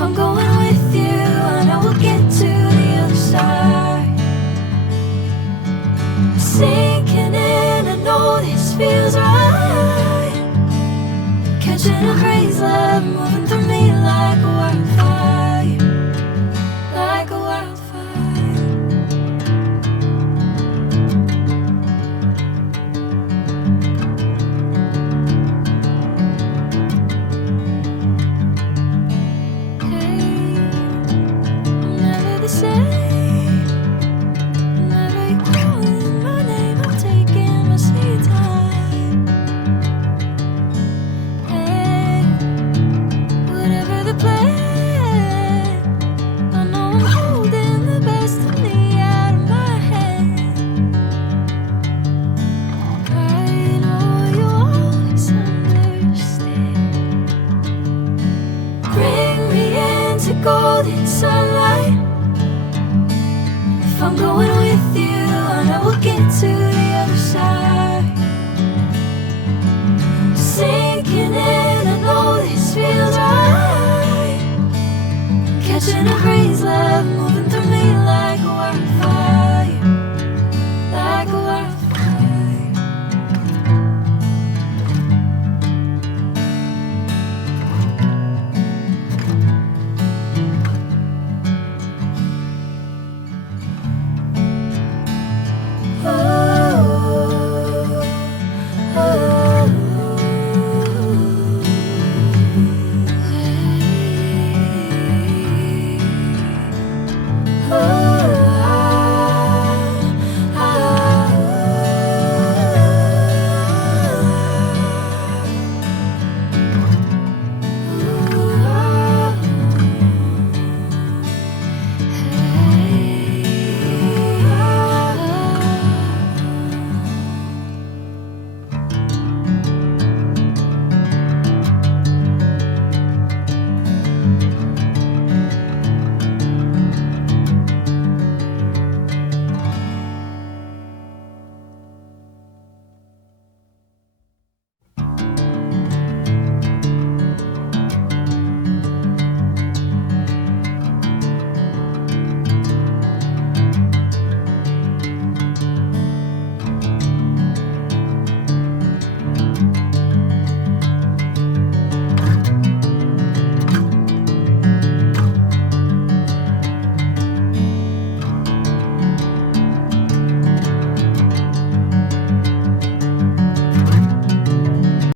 If I'm going with you, I know we'll get to the other side. Sinking in, I know this feels right. Catching a crazy love, moving through me like a wildfire, like a wildfire. Golden sunlight. If I'm going with you, I know we'll get to the other side. Sinking in, I know this feels right.